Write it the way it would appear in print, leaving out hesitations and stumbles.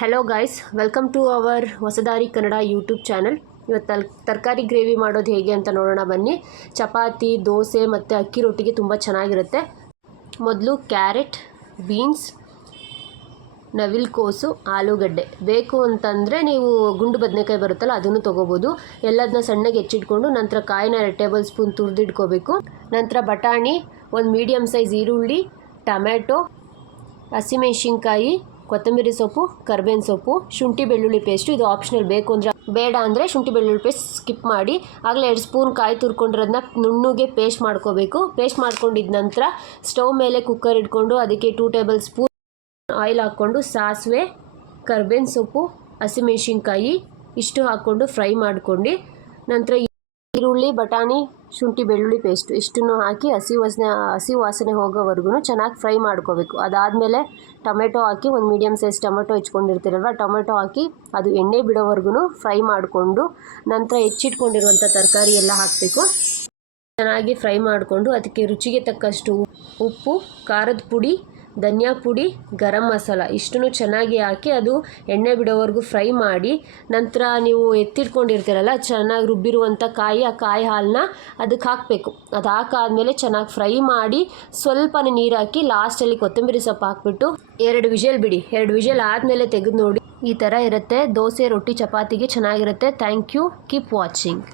Hello guys, welcome to our Hosadari Kannada YouTube channel. ಇವತ್ತು ತರಕಾರಿ gravy ಮಾಡೋದು ಹೇಗೆ ಅಂತ ನೋಡೋಣ ಬನ್ನಿ. ಚಪಾತಿ, ದೋಸೆ ಮತ್ತು ಅಕ್ಕಿ ರೊಟ್ಟಿಗೆ ತುಂಬ ಚೆನ್ನಾಗಿರುತ್ತೆ. ಮೊದಲು ಕ್ಯಾರೆಟ್, ಬೀನ್ಸ್, ನವಿಲುಕೋಸು, ಆಲೂಗಡ್ಡೆ ಬೇಕು ಅಂತಂದರೆ ನೀವು ಗುಂಡು ಬದನೆಕಾಯಿ ಬರುತ್ತಲ್ಲ ಅದನ್ನು ತೊಗೋಬೋದು. ಎಲ್ಲದನ್ನ ಸಣ್ಣಗೆ ಹೆಚ್ಚಿಟ್ಕೊಂಡು ನಂತರ ಕಾಯಿನ 2 ಟೇಬಲ್ ಸ್ಪೂನ್ ತುರಿದಿಟ್ಕೋಬೇಕು. ನಂತರ ಬಟಾಣಿ, ಒಂದು ಮೀಡಿಯಮ್ ಸೈಜ್ ಈರುಳ್ಳಿ, ಟೊಮ್ಯಾಟೊ, ಹಸಿಮೆಣಸಿನ್ಕಾಯಿ, ಕೊತ್ತಂಬರಿ ಸೊಪ್ಪು, ಕರ್ಬೇವಿನ ಸೊಪ್ಪು, ಶುಂಠಿ ಬೆಳ್ಳುಳ್ಳಿ ಪೇಸ್ಟು. ಇದು ಆಪ್ಷನಲ್, ಬೇಕು ಅಂದರೆ ಬೇಡ ಅಂದರೆ ಶುಂಠಿ ಬೆಳ್ಳುಳ್ಳಿ ಪೇಸ್ಟ್ ಸ್ಕಿಪ್ ಮಾಡಿ. ಆಗಲೇ 2 ಸ್ಪೂನ್ ಕಾಯಿ ತುರ್ಕೊಂಡಿರೋದನ್ನ ನುಣ್ಣಗೆ ಪೇಸ್ಟ್ ಮಾಡ್ಕೋಬೇಕು. ಪೇಸ್ಟ್ ಮಾಡ್ಕೊಂಡಿದ್ದ ನಂತರ ಸ್ಟವ್ ಮೇಲೆ ಕುಕ್ಕರ್ ಇಟ್ಕೊಂಡು ಅದಕ್ಕೆ 2 ಟೇಬಲ್ ಸ್ಪೂನ್ ಆಯಿಲ್ ಹಾಕ್ಕೊಂಡು ಸಾಸಿವೆ, ಕರ್ಬೇವಿನ ಸೊಪ್ಪು, ಹಸಿಮೆಣಸಿನ್ಕಾಯಿ ಇಷ್ಟು ಹಾಕ್ಕೊಂಡು ಫ್ರೈ ಮಾಡ್ಕೊಂಡು ನಂತರ ಈರುಳ್ಳಿ, ಬಟಾಣಿ, ಶುಂಠಿ ಬೆಳ್ಳುಳ್ಳಿ ಪೇಸ್ಟು ಇಷ್ಟನ್ನು ಹಾಕಿ ಹಸಿ ವಾಸನೆ ಹೋಗೋವರೆಗೂ ಚೆನ್ನಾಗಿ ಫ್ರೈ ಮಾಡ್ಕೋಬೇಕು. ಅದಾದಮೇಲೆ ಟೊಮೆಟೊ ಹಾಕಿ, ಒಂದು ಮೀಡಿಯಮ್ ಸೈಜ್ ಟೊಮೆಟೊ ಹೆಚ್ಕೊಂಡಿರ್ತೀರಲ್ವ, ಟೊಮೆಟೊ ಹಾಕಿ ಅದು ಎಣ್ಣೆ ಬಿಡೋವರೆಗೂ ಫ್ರೈ ಮಾಡಿಕೊಂಡು ನಂತರ ಹೆಚ್ಚಿಟ್ಕೊಂಡಿರುವಂಥ ತರಕಾರಿ ಎಲ್ಲ ಹಾಕಬೇಕು. ಚೆನ್ನಾಗಿ ಫ್ರೈ ಮಾಡಿಕೊಂಡು ಅದಕ್ಕೆ ರುಚಿಗೆ ತಕ್ಕಷ್ಟು ಉಪ್ಪು, ಖಾರದ ಪುಡಿ, ಧನಿಯಾ ಪುಡಿ, ಗರಂ ಮಸಾಲ ಇಷ್ಟನ್ನು ಚೆನ್ನಾಗಿ ಹಾಕಿ ಅದು ಎಣ್ಣೆ ಬಿಡೋವರೆಗೂ ಫ್ರೈ ಮಾಡಿ ನಂತರ ನೀವು ಎತ್ತಿಟ್ಕೊಂಡಿರ್ತೀರಲ್ಲ ಚೆನ್ನಾಗಿ ರುಬ್ಬಿರುವಂಥ ಆ ಕಾಯಿ ಹಾಲನ್ನ ಅದಕ್ಕೆ ಹಾಕಬೇಕು. ಅದು ಹಾಕಾದ್ಮೇಲೆ ಚೆನ್ನಾಗಿ ಫ್ರೈ ಮಾಡಿ ಸ್ವಲ್ಪನೇ ನೀರು ಹಾಕಿ ಲಾಸ್ಟಲ್ಲಿ ಕೊತ್ತಂಬರಿ ಸೊಪ್ಪು ಹಾಕ್ಬಿಟ್ಟು 2 ವಿಷಲ್ ಬಿಡಿ. 2 ವಿಷಲ್ ಆದಮೇಲೆ ತೆಗೆದು ನೋಡಿ. ಈ ಥರ ಇರುತ್ತೆ. ದೋಸೆ, ರೊಟ್ಟಿ, ಚಪಾತಿಗೆ ಚೆನ್ನಾಗಿರುತ್ತೆ. Thank you. Keep watching.